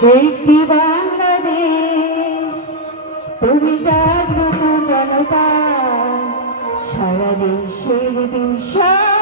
প্রীতি বাংলাদেশ তুমি জাগ্রত জনতা সারা দেশের দিশা